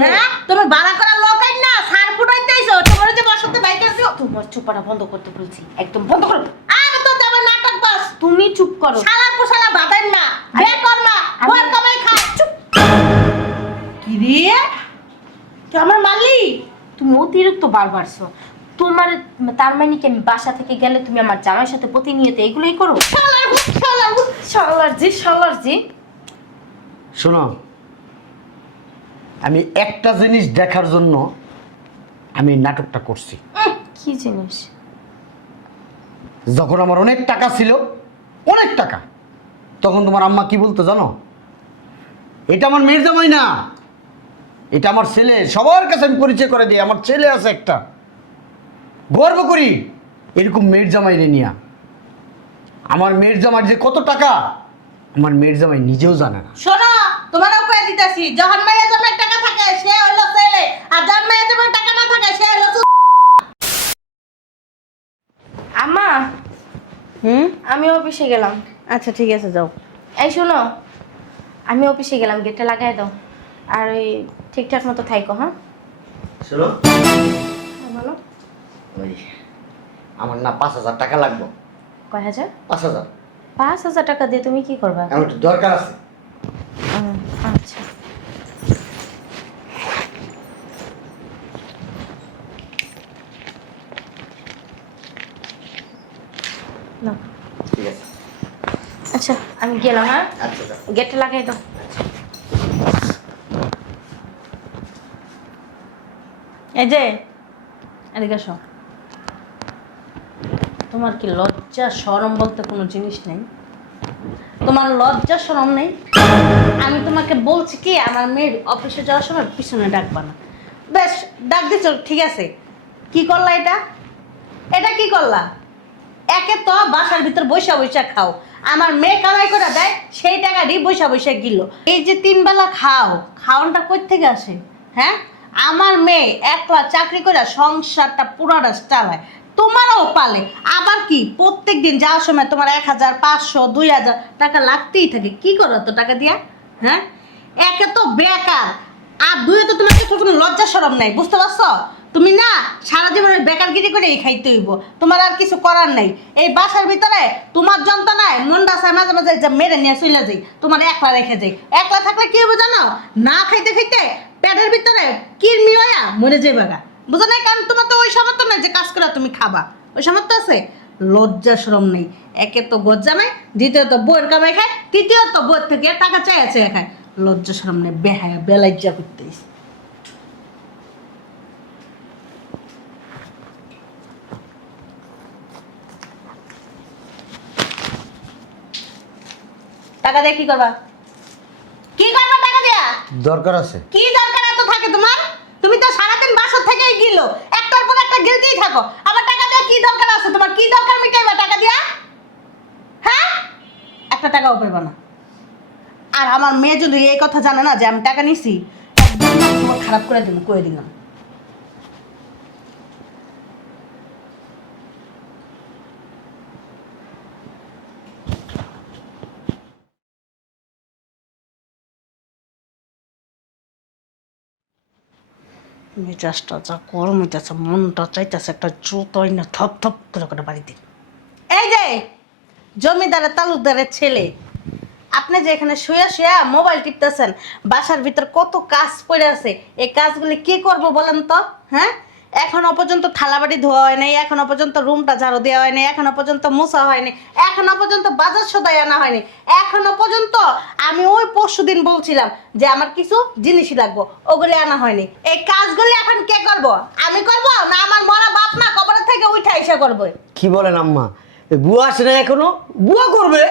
হ্যাঁ তুমি বাড়া করার লোক না সার ফুটাইতেইছো তোমার যে বসতে বাইক আসছো তোমার চুপাটা বন্ধ করতে বলছি, একদম বন্ধ করো। আর তো তবে নাটক বাস তুমি চুপ করো। শালা পোশালা বাদাই না বে কর্মা বল কামাই খা চুপ কি রে তুই আমার মারলি তুমি অতিরিক্ত বারবারছো। তোমার তার মানে কি আমি বাসা থেকে গেলে তুমি আমার জামাইয়ের সাথে প্রতিনিয়ত এগুলোই করো? শালার জি শোনো, আমি একটা জিনিস দেখার জন্য আমি এই নাটকটা করছি। কি জিনিস? যখন আমার অনেক টাকা ছিল, অনেক টাকা, তখন তোমার আম্মা কি বলতো জানো? এটা আমার মেয়ের জামাই না, এটা আমার ছেলে। সবার কাছে আমি পরিচয় করে দিই আমার ছেলে আছে একটা, গর্ব করি এরকম মেয়ের জামাই রে নিয়া। আমার মেয়ের জামাই যে কত টাকা আমার মেয়ের জামাই নিজেও জানে না। শোনো তোমারও কয়ে দিতেছি, যখন মাইয়া জমের টাকা থাকে সে হইলো ছেলে, আর যখন মাইয়া জমের টাকা না থাকে সে হইলো আম্মা আমি অফিসে গেলাম। আচ্ছা ঠিক আছে যাও। এই শোনো, আমি অফিসে গেলাম, গেটটা লাগাই দাও আর ওই ঠিকঠাক মতো থাইকো। হ্যাঁ শোনো, বলো। ওই আমার না 5,000 টাকা লাগবে। কয় হাজার? 5,000। 5,000 টাকা দিয়ে তুমি কি করবা? আমার একটু দরকার আছে। আচ্ছা নাও। ঠিক আছে। আচ্ছা আমি গেলাম। হ্যাঁ আচ্ছা যাও। গেটটা লাগাই দাও। এই যে এদিকে আসো। তোমার কি লজ্জা শরম বলতে কোনো জিনিস নেই? তোমার লজ্জা শরম নেই? আমি তোমাকে বলছি কি আমার মেয়ের অফিসে যাওয়ার সময় পিছনে ডাকবা না। বেশ ডাক দিছো ঠিক আছে, কি করলা এটা? এটা কি করলা? একে তো বাসার ভিতর বৈশা বৈশা খাও, আমার মেয়ে কামাই করে দেয় সেই টাকা দিয়ে বৈশা বৈশা গিল। এই যে 3 বেলা খাও, খাওয়ানটা কই থেকে আসে? হ্যাঁ আমার মেয়ে একলা চাকরি করে সংসারটা পুরাটা চালায়, তোমারও পালে। আবার কি প্রত্যেক দিন যাওয়ার সময় তোমার 1,000 500 2,000 টাকা লাগতেই থাকে। কি করো তো টাকা দিয়া? হ্যাঁ একে তো বেকার, আর দুয়ে তো তোমার চোখে কোনো লজ্জা শরম নাই, বুঝতে পারছো? তুমি না সারা জীবনে বেকারগিরি করে খাইতে হইব, তোমার আর কিছু করার নাই। এই বাসার ভিতরে তোমার যন্ত্রণায় মনটা চায় মাঝে মাঝে যে মেরে নিয়ে চলে যাই, তোমার একলা রেখে যাই। একলা থাকলে কি হবে জানো? না খাইতে খাইতে পেটের ভিতরে কিরমি হইয়া মরে যাইবা গা, বুঝো না? কারণ তোমার তো ওই সামর্থ্য নাই যে কাজ করে তুমি খাবা, ওই সামর্থ্য আছে? লজ্জা শরম নেই। একে তো গজ্জা নাই, দ্বিতীয়ত বইয়ের কামাই খায়, তৃতীয়ত বইয়ের থেকে টাকা চাইছে খায়। লজ্জা শরম নেই, বেহায়া বেলাইজা করতেইস। টাকা দিয়ে কি করবা? কি করবা টাকা দিয়া? দরকার আছে। কি দরকার এত থাকে তোমার? তুমি তো সারাদিন বাসা থেকেই গিলো, একটার পর একটা গিলতেই থাকো। আবার টাকা দিয়ে কি দরকার আছে তোমার? কি দরকার মিটাইবা টাকা দিয়া? হ্যাঁ একটা টাকাও পাইবা না। আর আমার মেয়ে যদি এই কথা জানে না যে আমি টাকা নিছি, একদম তোমার খারাপ করে দেবো, কয়ে দিলাম। মেজাজটা যা গরম হইতেছে, মনটা চাইতেছে একটা জুতোই না থপ থপ করে করে বাড়িতে। এই যে জমিদারের তালুকদারের ছেলে, আপনি যে এখানে শুয়ে শুয়ে মোবাইল টিপতেছেন, বাসার ভিতর কত কাজ পড়ে আছে, এই কাজগুলি কি করব বলেন তো? হ্যাঁ এখনো পর্যন্ত থালাবাটি ধোয়া হয় নাই, এখনো পর্যন্ত রুমটা ঝাড়ু দেওয়া হয়নি, এখনো পর্যন্ত মোছা হয়নি, এখনো পর্যন্ত বাজার সদাই আনা হয়নি, এখনো পর্যন্ত আমি ওই পরশুদিন বলছিলাম যে আমার কিছু জিনিসই লাগবো, ওগুলি আনা হয়নি। এই কাজগুলি এখন কে করব? আমি করব না আমার মরা বাপ মা কবরের থেকে উঠে এসে করবে? কি বলেন আম্মা? এ বুয়া আসে না এখনো? বুয়া করবে?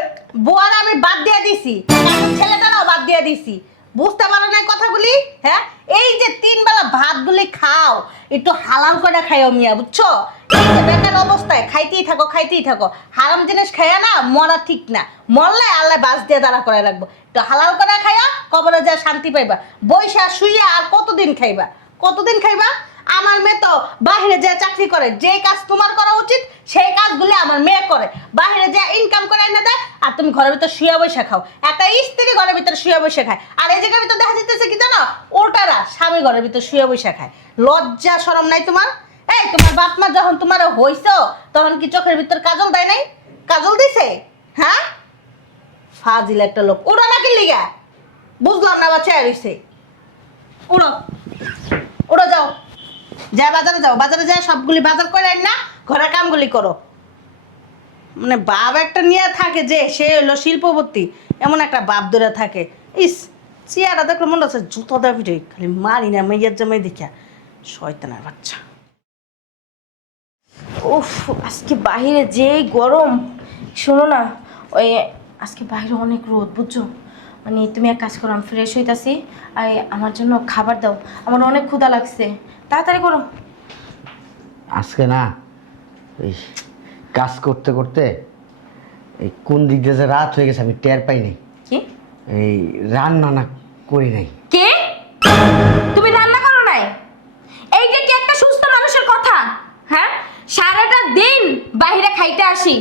বুয়ার আমি বাদ দিয়ে দিছি, এখন ছেলেটারও বাদ দিয়ে দিছি। বুঝতে পারো না কথাগুলি? হ্যাঁ এই যে 3 বেলা ভাতগুলি খাও, একটু হালাল করে খাইও মিয়া, বুঝছো? এই যে বেকার অবস্থায় খাইতেই থাকো, হারাম জিনিস খাইয়া না মরা ঠিক না, মরলে আল্লাহ বাস দিয়ে দাঁড়া করে রাখবো। একটু হালাল করে খাইয়া কবরে যা শান্তি পাইবা, বইসা শুইয়া আর কতদিন খাইবা? আমার মেয়ে তো বাহিরে যে চাকরি করে, যে কাজ তোমার করা উচিত সেই কাজগুলি আমার মেয়ে করে, বাহিরে যে ইনকাম করে এনে দেয়, আর তুমি ঘরের ভিতর শুয়ে বসে খাও। একটা স্ত্রী ঘরের ভিতরে শুয়ে বসে খায়, আর এই জায়গার ভিতর দেখা যেতেছে কি জানো, উল্টা কইরা স্বামী ঘরের ভিতর শুয়ে বসে খায়। লজ্জা শরম নাই তোমার? এই তোমার বাপ মা যখন তোমার হইছো তখন কি চোখের ভিতর কাজল দেয় নাই? কাজল দিছে? হ্যাঁ, ফাজিল একটা লোক। উড়ো নাকি লিগা? বুঝলাম না, বাচ্চা রইছে। উড়ো উড়ো, যাও, যা বাজারে যাও, বাজারে যায় সবগুলি বাজার করে আইন না, ঘরের কামগুলি করো। মানে বাপ একটা নিয়ে থাকে যে সে হলো শিল্পপতি, এমন একটা বাপ ধরে থাকে। ইস, চেয়ারা দেখলে মনে হচ্ছে জুতো দেওয়া পিঠে, খালি মারি না মেয়ের জামাই দেখা, শয়তানের বাচ্চা। উফ, আজকে বাইরে যেই গরম। শোনো না, ওই আজকে বাইরে অনেক রোদ, বুঝছো? মানে তুমি এক কাজ করো, আমি ফ্রেশ হইতাছি, আর আমার জন্য খাবার দাও, আমার অনেক ক্ষুধা লাগছে, তাড়াতাড়ি করো। আজকে না এই কাজ করতে করতে এই কোন দিক দিয়ে যে রাত হয়ে গেছে আমি টের পাই নাই। কি? এই রান্না না করি নাই। কে? তুমি রান্না করো নাই? এইটা কি একটা সুস্থ মানুষের কথা? হ্যাঁ, সারাটা দিন বাইরে খাইতে আসি,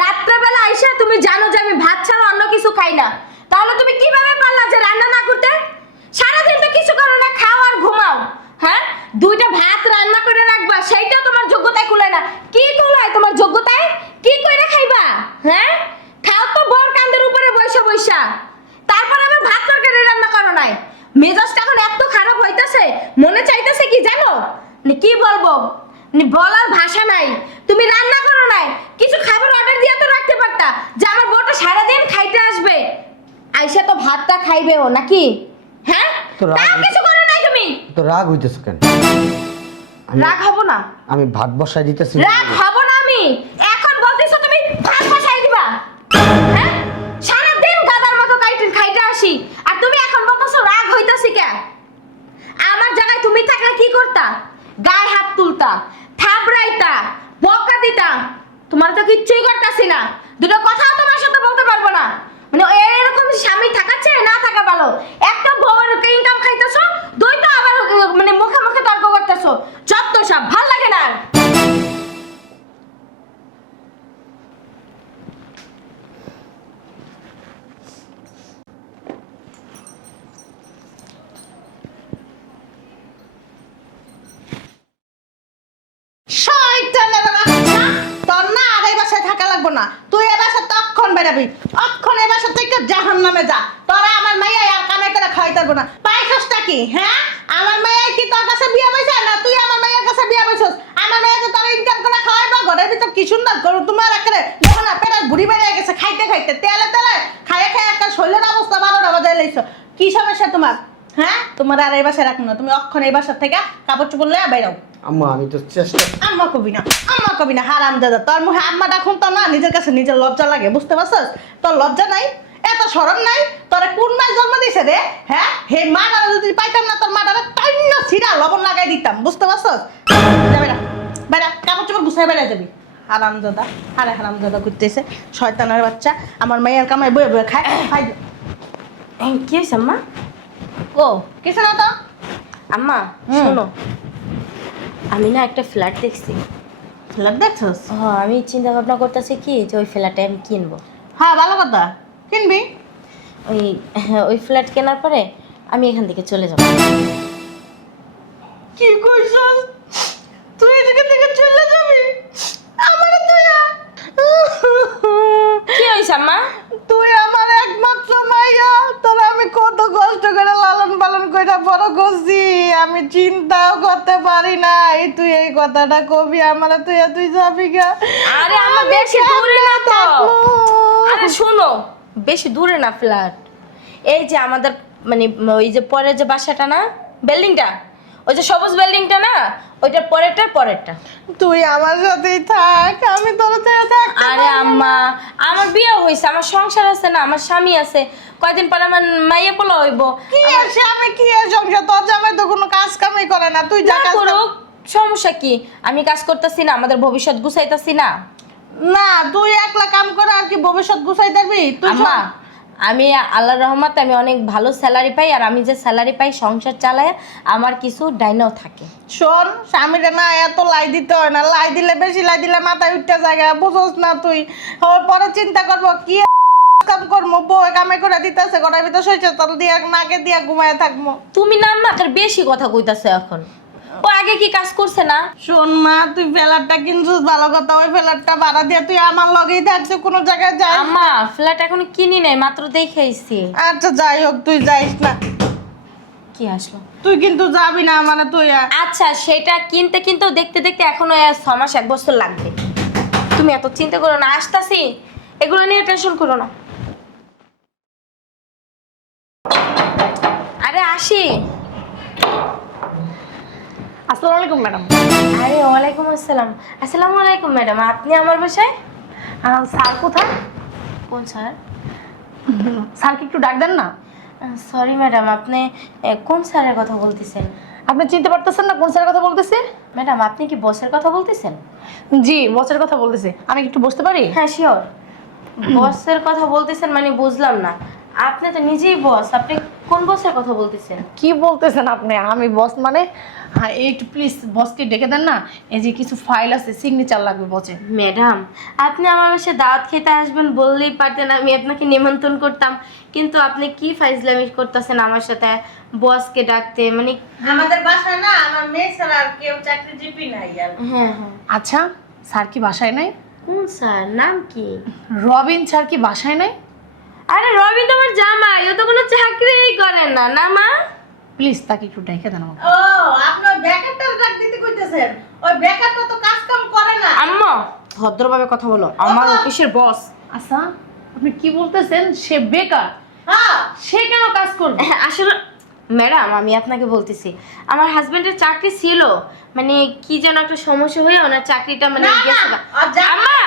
রাত্রেবেলা আইসা তুমি জানো যে আমি ভাত ছাড়া অন্য কিছু খাই না, তাহলে তুমি কিভাবে পারলা যে রান্না না করতে? সারাদিন তো কিছু করো না, খাও আর ঘুমাও। হ্যাঁ, দুইটা ভাত রান্না করে রাখবা, সেইটাও তোমার যোগ্যতায় কুলায় না। কি কুলায় তোমার যোগ্যতায়? কি কইরা খাইবা? হ্যাঁ, খাও তো বর কান্দের উপরে বইসা বইসা, তারপর আবার ভাত তরকারি রান্না করো নাই। মেজাজটা এখন এত খারাপ হইতাছে, মনে চাইতেছে কি জানো, কি বলবো, বলার ভাষা নাই। তুমি রান্না করো নাই, কিছু খাবার অর্ডার দিয়ে তো রাখতে পারতা, যে আমার বউটা সারাদিন খাইতে আসবে, আইসা তো ভাতটা খাইবেও নাকি? হ্যাঁ, তো রাগ তাও কিছু করো নাই তুমি। তো রাগ হইতেছে কেন? রাগ হব না? আমি ভাত বসাই দিতেছি। রাগ হব না আমি? এখন বলতেছো তুমি ভাত বসাই দিবা? হ্যাঁ, সারাদিন গাদার মতো খাইতে আসি, আর তুমি এখন বলতেছো রাগ হইতাছে কেন? আমার জায়গায় তুমি থাকলে কি করতা? গায়ে হাত তুলতা, থাবড়াইতা, বকা দিতা। তোমার তো কিচ্ছুই করতাছি না, দুটো কথাও তোমার সাথে বলতে পারবো না। মানে এরকম স্বামী থাকাচ্ছে না থাকা ভালো। একটা বউর ইনকাম খাইতেছো, দুইটা আবার মানে মুখে মুখে তর্ক করতেছো, যত সব ভাল লাগে না। শয়তানের বাচ্চা, তোর না আর এই বাসায় থাকা লাগবো না। তুই এ বাসা তখন বেরাবি, অক্ষণ এ বাসা থেকে জাহান্নামে যা। তোরা আমার মাইয়া আর কামাই করে খাওয়াই পারবো না। পাইছসটা কি? হ্যাঁ, আমার মাইয়া কি তোর কাছে বিয়ে বইছে না তুই আমার মাইয়ার কাছে বিয়ে বইছস? আমার মাইয়া যে তোর ইনকাম করে খাওয়াইবা, ঘরের ভিতর কি সুন্দর করো তোমার একেবারে যখন পেটের বুড়ি বেড়ে গেছে খাইতে খাইতে, তেলে তেলে খাইয়ে খাইয়ে একটা শরীরের অবস্থা 12টা বাজায় লাইছো। কি সমস্যা তোমার? হ্যাঁ, তোমার আর এই বাসায় রাখবো না। তুমি অক্ষণ এই বাসার থেকে কাপড় চোপড় লয়ে বেরাও। আম্মা আমি তো চেষ্টা। আম্মা কবি না, আম্মা কবি না, হারাম দাদা। তোর মুখে আম্মা ডাকুন তো না, নিজের কাছে নিজের লজ্জা লাগে, বুঝতে পারছস? তোর লজ্জা নাই, এত শরম নাই? তোরে কোন মাই জন্ম দিছে রে? হ্যাঁ, হে মাটা যদি পাইতাম না তোর মাটারে টাইন্য ছিড়া লবণ লাগাই দিতাম, বুঝতে পারছস? যা বেরা, বেরা, কাপড় চোপড় গুছাই বেড়া যাবি। হারাম দাদা, হারাম দাদা করতেছে শয়তানের বাচ্চা। আমার মাইয়ার কামাই বয়ে বয়ে খায়, খাই। কি হয়েছে আম্মা? ও কিছু না তো। আম্মা শোনো, আমি না একটা ফ্ল্যাট দেখছি। ফ্ল্যাট দেখছস? হ্যাঁ, আমি চিন্তা ভাবনা করতেছি কি যে ওই ফ্ল্যাটে আমি কিনবো। হ্যাঁ, ভালো কথা, কিনবি। ওই ফ্ল্যাট কেনার পরে আমি এখান থেকে চলে যাব। কি কইছস? তুই এদিকে থেকে চলে যাবি? আমারে কি হয়েছে আম্মা? তুই আমার একমাত্র মাইয়া, তোর আমি কত কষ্ট করে লালন পালন করে বড় করছি, আমি চিন্তাও করতে পারি নাই তুই এই কথাটা কবি আমারে। তুই যাবি গা? আরে আমার বেশি দূরে না তো। আরে শোনো, বেশি দূরে না ফ্ল্যাট। এই যে আমাদের মানে ওই যে পরের যে বাসাটা না, বিল্ডিংটা, ওই যে সবুজ বিল্ডিংটা না, ওইটার পরেরটা। তুই আমার সাথেই থাক, আমি তোর সাথে থাকতে। আরে আম্মা, আমার বিয়ে হইছে, আমার সংসার আছে না, আমার স্বামী আছে, কয়দিন পর আমার মাইয়া পোলা হইব। কি আছে? আমি কি এর সংসার? তোর জামাই তো কোনো কাজ কামই করে না, তুই যা কাজ করুক, সমস্যা কি? আমি কাজ করতেছি না, আমাদের ভবিষ্যৎ গুছাইতাছি না। না, তুই একলা কাম করে আর কি ভবিষ্যৎ গুছাই দেখবি? তুই আম্মা, আমি আল্লাহর রহমতে আমি অনেক ভালো স্যালারি পাই, আর আমি যে স্যালারি পাই সংসার চালায় আমার কিছু ডাইনাও থাকে। শোন, স্বামীরে না এত লাই দিতে হয় না, লাই দিলে বেশি লাই দিলে মাথায় উঠতে জায়গা, বুঝোস না তুই? ওর পরে চিন্তা করবো কি কাম করবো, বউ কামে করে দিতেছে, ঘরের ভিতর সইছে তেল দিয়া নাকে দিয়া ঘুমায় থাকবো। তুমি না আমাকে বেশি কথা কইতাছে এখন। ও আগে কি কাজ করছে না? শোন মা, তুই ফ্ল্যাটটা কিনছিস ভালো কথা, ওই ফ্ল্যাটটা ভাড়া দিয়ে তুই আমার লগেই থাকছিস, কোনো জায়গায় যাই। আম্মা ফ্ল্যাট এখন কিনি নাই, মাত্র দেখাইছি। আচ্ছা যাই হোক, তুই যাইস না, কি আসলো? তুই কিন্তু যাবি না মানে তুই আচ্ছা সেটা কিনতে কিন্তু দেখতে দেখতে এখনো 6 মাস 1 বছর লাগবে। তুমি এত চিন্তা করো না, আসতাছি, এগুলো নিয়ে টেনশন করো না। আরে আসি। আসসালামু আলাইকুম ম্যাডাম। আরে ওয়ালাইকুম আসসালাম। আসসালামু আলাইকুম ম্যাডাম, আপনি আমার বাসায়? স্যার কোথায়? কোন স্যার? স্যারকে একটু ডাক দেন না। সরি ম্যাডাম, আপনি কোন স্যারের কথা বলতেছেন? আপনি চিনতে পারতেছেন না কোন স্যারের কথা বলতেছি? ম্যাডাম আপনি কি বসের কথা বলতেছেন? জি, বসের কথা বলতেছি। আমি একটু বসতে পারি? হ্যাঁ শিওর। বসের কথা বলতেছেন মানে বুঝলাম না, আপনি তো নিজেই বস, আপনি কোন বসের কথা বলতেছেন? কি বলতেছেন আপনি? আমি বস মানে? হ্যাঁ, একটু প্লিজ বসকে ডেকে দেন না। এই যে কিছু ফাইল আছে, সিগনেচার লাগবে বসে। ম্যাডাম আপনি আমার বাসায় দাওয়াত খেতে আসবেন বললেই পারতেন, আমি আপনাকে নিমন্ত্রণ করতাম, কিন্তু আপনি কি ফাইজলামি করতেছেন আমার সাথে বসকে ডাকতে, মানে আমাদের বাসায় না আমার মেয়ে ছাড়া আর কেউ চাকরিজীবী নাই আর। হ্যাঁ হ্যাঁ। আচ্ছা, স্যার কি বাসায় নাই? কোন স্যার, নাম কি? রবিন স্যার কি বাসায় নাই? আরে রবি তো আমার জামাই, ও তো কোনো চাকরিই করে না, না মা? প্লিজ তাকে একটু ডেকে দেন আমাকে। ও আপনি ওই বেকারটার ডাক দিতে কইতেছেন? ওই বেকারটা তো কাজ কাম করে না। আম্মা ভদ্রভাবে কথা বলো, আমার অফিসের বস। আচ্ছা, আপনি কি বলতেছেন? সে বেকার? হ্যাঁ, সে কেন কাজ করবে? আসলে ম্যাডাম আমি আপনাকে বলতেছি, আমার হাজবেন্ডের চাকরি ছিল, মানে কি যেন একটা সমস্যা হয়ে ওনার চাকরিটা মানে না, গেছে। না, আর যা- আম্মা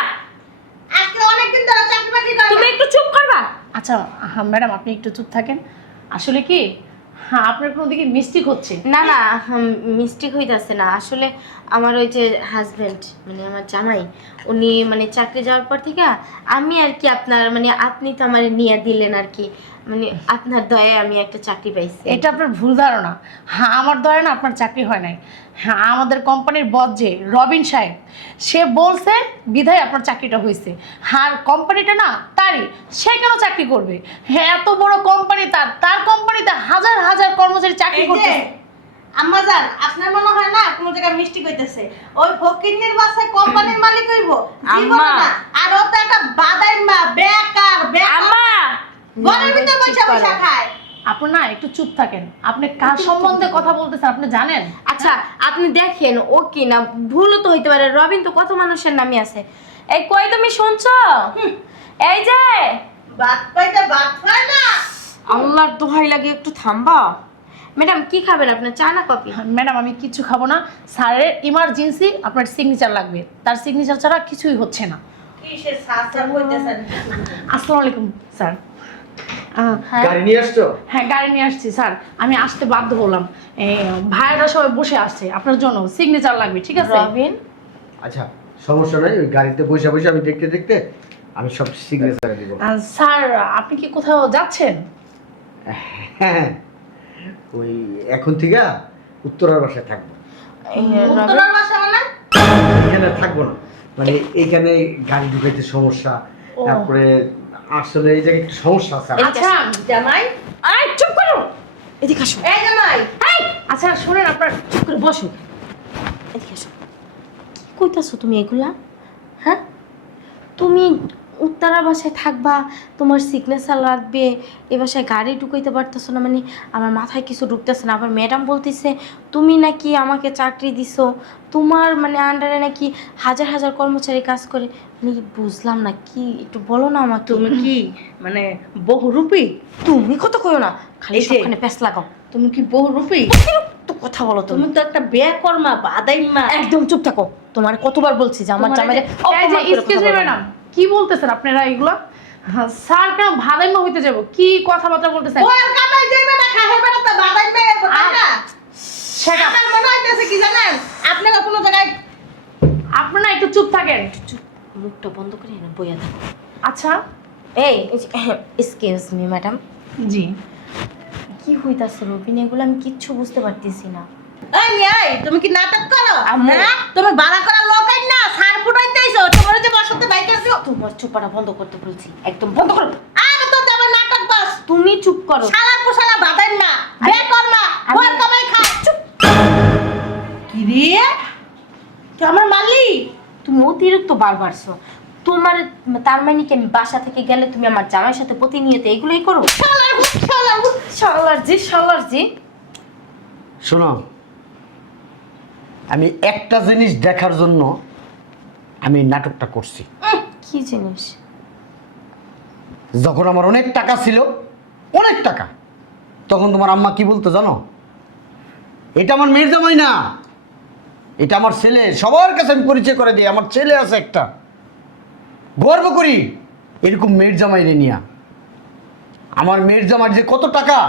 আজকে অনেকদিন ধরে চাকরি বাকরি করে তুমি না। একটু চুপ করবা? আচ্ছা হ্যাঁ ম্যাডাম, আপনি একটু চুপ থাকেন। আসলে কি, হ্যাঁ আপনার কোনো দিকে মিস্টেক হচ্ছে। না না, মিস্টেক হইতাছে না, আসলে আমার ওই যে হাজবেন্ড মানে আমার জামাই, উনি মানে চাকরি যাওয়ার পর থেকে আমি আর কি আপনার মানে আপনি তো আমার নিয়ে দিলেন আর কি, মানে আপনার দয়ায় আমি একটা চাকরি পাইছি। এটা আপনার ভুল ধারণা। হ্যাঁ আমার ধরে না আপনার চাকরি হয় নাই। হ্যাঁ আমাদের কোম্পানির বস যে রবিন সাহেব, সে বলছে বিধায় আপনার চাকরিটা হয়েছে। আর কোম্পানিটা না তারই, সে কেন চাকরি করবে? হ্যাঁ এত বড় কোম্পানি, তার কোম্পানিতে হাজার হাজার কর্মচারী চাকরি এই যে, করতে। আম্মাজান আপনার মনে হয় না কোনো জায়গায় মিষ্টি কইতেছে? ওই ফকিন্নির বাসায় কোম্পানির মালিক হইব জীবনে না। আর ও তো একটা বাদাইমা, বেকার বেকার, আম্মা ঘরের ভিতর বসে বসে খায়। আপনি না একটু চুপ থাকেন। আপনি কার সম্বন্ধে কথা বলতেছেন আপনি জানেন? আচ্ছা আপনি দেখেন ও কি না, ভুলও তো হইতে পারে, রবিন তো কত মানুষের নামই আছে। এই কই তুমি শুনছো? এই যে ভাত পাইতে ভাত পায় না। আল্লাহর দোহাই লাগে একটু থামবা। ম্যাডাম কি খাবেন আপনার, চা না কফি? ম্যাডাম আমি কিচ্ছু খাবো না। স্যারের ইমার্জেন্সি আপনার সিগনেচার লাগবে, তার সিগনেচার ছাড়া কিছুই হচ্ছে না। কিসের শাস্ত্র কইতেছেন? আসসালামু আলাইকুম স্যার। গাড়ি নিয়ে আসছো? হ্যাঁ গাড়ি নিয়ে আসছি স্যার, আমি আসতে বাধ্য হলাম। ভাইয়েরা সবাই বসে আসছে, আপনার জন্য সিগনেচার লাগবে, ঠিক আছে? রবিন আচ্ছা সমস্যা নাই, ওই গাড়িতে বসে বসে আমি দেখতে দেখতে আমি সব সিগনেচার দিব। স্যার আপনি কি কোথাও যাচ্ছেন? হ্যাঁ, ওই এখন থেকে উত্তরার বাসায় থাকবো। উত্তরার বাসা মানে? এখানে থাকবো না, মানে এইখানে গাড়ি ঢুকাইতে সমস্যা, তারপরে আসলে এই জায়গায় একটু সমস্যা আছে আমার। আচ্ছা জামাই, আয় চুপ করো, এদিকে আসো। এই জামাই, এই আচ্ছা শুনেন, আপনার চুপ করে বসো, এদিকে আসো। কি কইতাছো তুমি এগুলা? হ্যাঁ তুমি উত্তরা বাসায় থাকবা, তোমার সিগনেচার লাগবে, এ বাসায় গাড়ি ঢুকাইতে পারতেছো না, মানে আমার মাথায় কিছু ঢুকতেছে না। আবার ম্যাডাম বলতেছে তুমি নাকি আমাকে চাকরি দিছো, তোমার মানে আন্ডারে নাকি হাজার হাজার কর্মচারী কাজ করে, মানে বুঝলাম না কি, একটু বলো না আমাকে। তুমি কি মানে বহুরূপী? তুমি কত কইও না, খালি এই যে- সবখানে প্যাঁচ লাগাও। তুমি কি বহুরূপী? তো কথা বলো তুমি। তুমি তো একটা বেকর্মা, বাদাইমা। একদম চুপ থাকো, তোমার কতবার বলছি যে আমার জামাইরে অপমান করে কথা এক্সকিউজ মি বলবে না। ম্যাডাম, কি বলতেছেন আপনারা এগুলো? স্যার কেন ভাদাইমা হইতে যাব? কি কথাবার্তা বলতেছেন? ওর কামাই যাইবে না, খাহে বেড়া তো বাদাইমা, তাই না? সেটা আমার মনে হইতেছে কি জানেন, আপনারা কোনো জায়গায় আপনারা একটু চুপ থাকেন। চুপ, মুখটা বন্ধ করে না বইয়া থাকো। আচ্ছা এই এক্সকিউজ মি ম্যাডাম, জি। কি হইতাছে রবিন, এগুলো আমি কিচ্ছু বুঝতে পারতেছি না। এই মেয়ে, তুমি কি নাটক করো? আম্মু। হ্যাঁ? তুমি ভাড়া করা লোক আইন না, সার ফুটাইতেইছো, তোমার যে বসতে বাইক আসছো। তোমার চোপাটা বন্ধ করতে বলছি, একদম বন্ধ করো। আই তুমি চুপ করো। শালা পোশালা বাদাই না বে কর্মা ঘর কামাই খা চুপ। কি রে তুই আমার মারলি? তুমি অতিরিক্ত বারবারছো। তোমার তার মানে কি আমি বাসা থেকে গেলে তুমি আমার জামাইয়ের সাথে প্রতিনিয়ত এগুলোই করো? শালার জি। শোনো, আমি একটা জিনিস দেখার জন্য আমি এই নাটকটা করছি। কি জিনিস? যখন আমার অনেক টাকা ছিল, অনেক টাকা, তখন তোমার আম্মা কি বলতো জানো? এটা আমার মেয়ের জামাই না, এটা আমার ছেলে। সবার কাছে আমি পরিচয় করে দিই আমার ছেলে আছে একটা। গর্ব করি এরকম মেয়ের জামাই রে নিয়া। আমার মেয়ের জামাই যে কত টাকা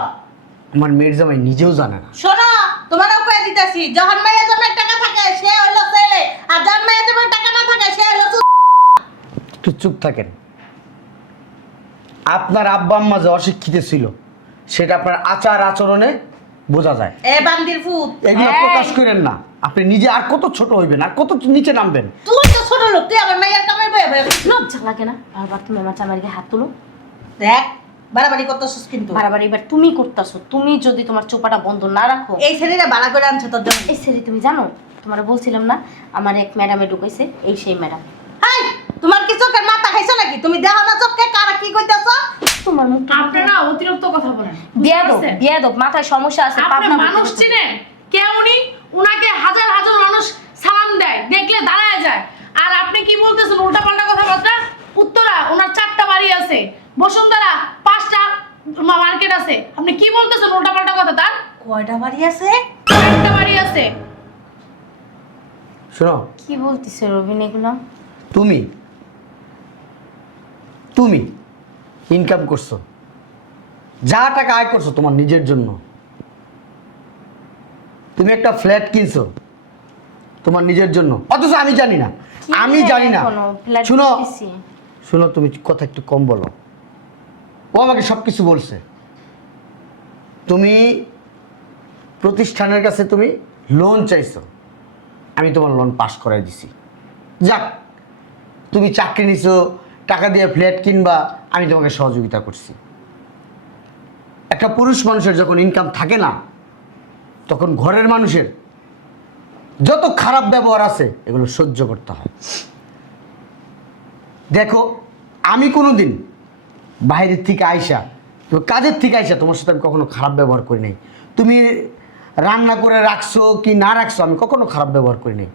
আমার মেয়ের জামাই নিজেও জানে না। শোনো তোমারও কয়ে দিতেছি, যখন মাইয়া জামাই টাকা থাকে সে হইলো ছেলে, আর যখন মাইয়া জামাই টাকা না থাকে সে হইলো একটু চুপ থাকেন। আপনার আব্বা আম্মা যে অশিক্ষিত ছিল সেটা আপনার আচার আচরণে বোঝা যায়। এ বান্দির ফুট। এগুলো এই! প্রকাশ করেন না। আপনি নিজে আর কত ছোট হইবেন, আর কত নিচে নামবেন। তুই তো ছোট লোক, তুই আমার মাইয়ার কামাই বয়ে বয়ে লজ্জা লাগে না বারবার তুমি আমার জামাইয়ের গায়ে হাত তুলো? দেখ বাড়াবাড়ি করতেছিস কিন্তু। বারবার এবার তুমি করতেছো। তুমি যদি তোমার চোপাটা বন্ধ না রাখো। এই ছেলেরা ভাড়া করে আনছে তোর জন্য। এই সেরি তুমি জানো, তোমার বলছিলাম না আমার এক ম্যাডামে ঢুকাইছে, এই সেই ম্যাডাম। হাই তোমার কি চোখের মাথা খাইছো নাকি? তুমি দেখো না চোখে কারা কি কইতাছ? তোমার মুখ আপনি না অতিরিক্ত কথা বলেন। বিয়াদব মাথায় সমস্যা আছে। আপনি পাবনা মানুষ চিনেন কে উনি? উনাকে হাজার হাজার মানুষ সালাম দেয়, দেখলে দাঁড়ায় যায়। আর আপনি কি বলতেছেন উল্টাপাল্টা কথাবার্তা? উত্তরা ওনার 4টা বাড়ি আছে, বসুন্ধরা 5টা মার্কেট আছে। আপনি কি বলতেছেন উল্টাপাল্টা কথা? তার কয়টা বাড়ি আছে? 4টা বাড়ি আছে। শোনো, কি বলতিছে রবিন এগুলো? তুমি তুমি ইনকাম করছো, যা টাকা আয় করছো তোমার নিজের জন্য। তুমি একটা ফ্ল্যাট কিনছো তোমার নিজের জন্য, অথচ আমি জানি না। আমি জানি না। শুনো শুনো, তুমি কথা একটু কম বলো। ও আমাকে সব কিছু বলছে। তুমি প্রতিষ্ঠানের কাছে তুমি লোন চাইছো, আমি তোমার লোন পাস করাই দিছি। যাক, তুমি চাকরি নিছো, টাকা দিয়ে ফ্ল্যাট কিনবা, আমি তোমাকে সহযোগিতা করছি। একটা পুরুষ মানুষের যখন ইনকাম থাকে না, তখন ঘরের মানুষের যত খারাপ ব্যবহার আছে এগুলো সহ্য করতে হয়। দেখো, আমি কোনোদিন বাইরের থেকে আইসা, কাজের থেকে আইসা তোমার সাথে আমি কখনো খারাপ ব্যবহার করি নাই। তুমি রান্না করে রাখছো কি না রাখছো, আমি কখনো খারাপ ব্যবহার করি নাই।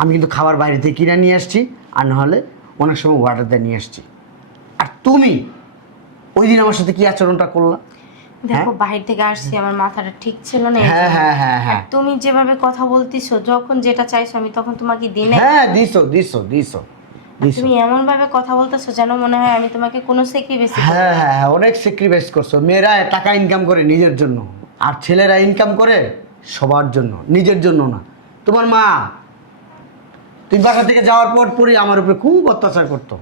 আমি কিন্তু খাবার বাইরে থেকে কিনে নিয়ে আসছি, আর নাহলে অনেক সময় অর্ডার দিয়ে নিয়ে আসছি। আর তুমি ওই দিন আমার সাথে কি আচরণটা করলা? দেখো, বাহির থেকে আসছি, আমার মাথাটা ঠিক ছিল না। হ্যাঁ হ্যাঁ হ্যাঁ হ্যাঁ তুমি যেভাবে কথা বলতিছো, যখন যেটা চাইছো আমি তখন তোমাকে দিনে। হ্যাঁ, দিছো দিছো দিছো দিছো। তুমি এমন ভাবে কথা বলতেছো যেন মনে হয় আমি তোমাকে কোনো স্যাক্রিফাইস হ্যাঁ হ্যাঁ হ্যাঁ, অনেক স্যাক্রিফাইস করছো। মেয়েরা টাকা ইনকাম করে নিজের জন্য, আর ছেলেরা ইনকাম করে সবার জন্য, নিজের জন্য না। তোমার মা তুই বাসা থেকে যাওয়ার পর পরই আমার উপরে খুব অত্যাচার করতো।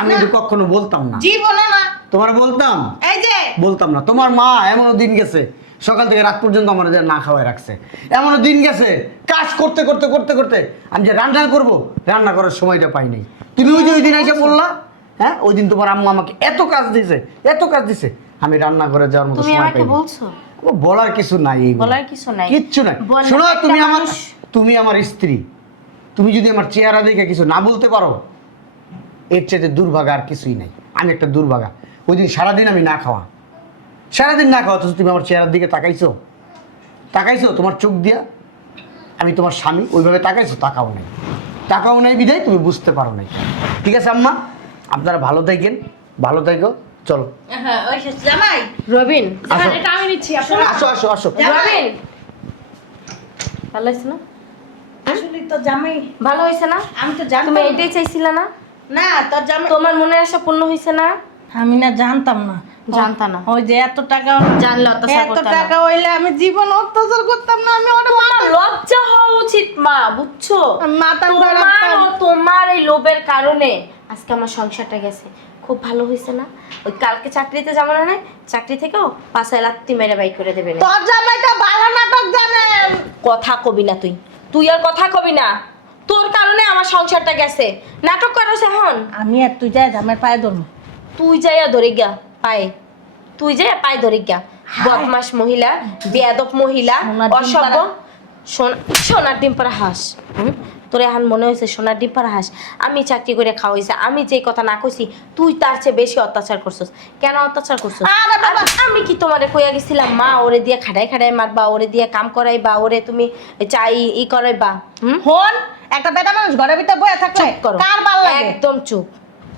আমি তো কখনো বলতাম না। জীবনে না। তোমার বলতাম? এই যে বলতাম না। তোমার মা এমনও দিন গেছে সকাল থেকে রাত পর্যন্ত আমার না খাওয়াই রাখছে। এমনও দিন গেছে কাজ করতে করতে করতে করতে আমি যে রান্না করব, রান্না করার সময়টা পাই নাই। তুমি ওই যে ওই দিন এসে বললা, হ্যাঁ ওই দিন তোমার আম্মা আমাকে এত কাজ দিছে, এত কাজ দিছে, আমি রান্না করে যাওয়ার মতো তুমি সময় আমাকে পাই না। বলছো? কোনো বলার কিছু নাই, এইগুলো। বলার কিছু নাই, কিচ্ছু নাই। বললে শোনো, একটা তুমি আমার মানুষ- তুমি আমার স্ত্রী। তুমি যদি আমার চেহারা দেখে কিছু না বলতে পারো, এর চেয়ে দুর্ভাগা আর কিছুই নাই। আমি একটা দুর্ভাগা। ওই দিন সারাদিন আমি না খাওয়া, সারাদিন না খাওয়া, তো তুমি আমার চেহারার দিকে তাকাইছো? তাকাইছো তোমার চোখ দিয়া? আমি তোমার স্বামী, ওইভাবে তাকাইছো? তাকাও নাই। তাকাও নাই বিধায় তুমি বুঝতে পারো নাই। ঠিক আছে আম্মা, আপনারা ভালো থাকেন, ভালো থাকো। চলো হ্যাঁ ওই জামাই রবিন, আসো এটা আমি নিচ্ছি। আপনারা আসো আসো আসো। রবিন, ভালো হয়েছে না? আসলে তো জামাই ভালো হয়েছে না? আমি তো জানতাম তুমি না। এটাই চাইছিলে না? না তোর জামাই তোমার মনের আশা পূর্ণ হয়েছে না? আমি না জানতাম না। জানতা না? ওই যে এত টাকা জানলে অত্যাচার এত করতে না। টাকা হইলে আমি জীবন অত্যাচার করতাম না। আমি ওটা তোমার লজ্জা হওয়া উচিত মা, বুঝছো? মাথা তোমার ও তোমার এই লোভের কারণে আজকে আমার সংসারটা গেছে। খুব ভালো হয়েছে না? ওই কালকে চাকরিতে যাবো না, চাকরি থেকেও পাশায় লাত্তি মেরে বাই করে দেবে না। তোর জামাইটা ভালো নাটক জানে। কথা কবি না তুই, তুই আর কথা কবি না। তোর কারণে আমার সংসারটা গেছে। নাটক করছ এখন? আমি আর তুই যাই জামাইয়ের পায়ে ধরবো। তুই যাইয়া ধরে গিয়া পায়ে তুই যে পায়ে ধরি গা বদমাস মহিলা বেয়াদব মহিলা সোনার ডিম অসভ্য পাড়া। সোনার ডিম পাড়া হাঁস তোর এখন মনে হয়েছে সোনার ডিম পাড়া হাঁস আমি চাকরি করে খাওয়াইছে আমি যে কথা না কইছি তুই তার চেয়ে বেশি অত্যাচার করছিস কেন অত্যাচার করছিস আরে বাবা! আমি কি তোমারে কইয়া গেছিলাম মা ওরে দিয়ে খাড়াই খাড়াই মারবা ওরে দিয়ে কাম করাইবা ওরে তুমি চাই ই করাইবা হন একটা বেটা মানুষ ঘরের ভিতরে বসে থাকলে চুপ করো কার ভালো লাগে একদম চুপ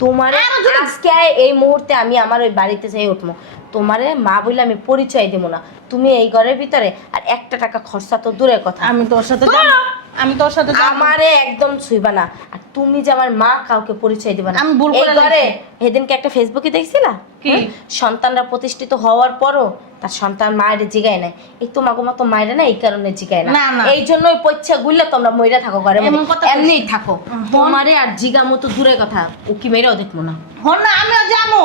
তোমারে আজকে এই মুহূর্তে আমি আমার ওই বাড়িতে যাই উঠবো তোমারে মা বলে আমি পরিচয় দেবো না তুমি এই ঘরের ভিতরে আর একটা টাকা খরচা তো দূরের কথা আমি তোর সাথে তোর- যাব আমি তোর সাথে যাব আমারে একদম ছুইবা না আর তুমি যে আমার মা কাউকে পরিচয় দিবা না আমি ভুল এই করে ঘরে সেদিনকে একটা ফেসবুকে দেখছিলা কি? সন্তানরা প্রতিষ্ঠিত হওয়ার পরও তার সন্তান মায়ের জিগায় নাই এই তোমাকে মতো মায়ের না এই কারণে জিগায় না না, না। এই জন্যই পয়সা গুললে তোমরা মইরা থাকো ঘরে এমন কথা কইস। এমনিই থাকো তোমারে আর জিগা মতো দূরের কথা ও কি মেয়েরাও দেখবো না হন না আমিও যাবো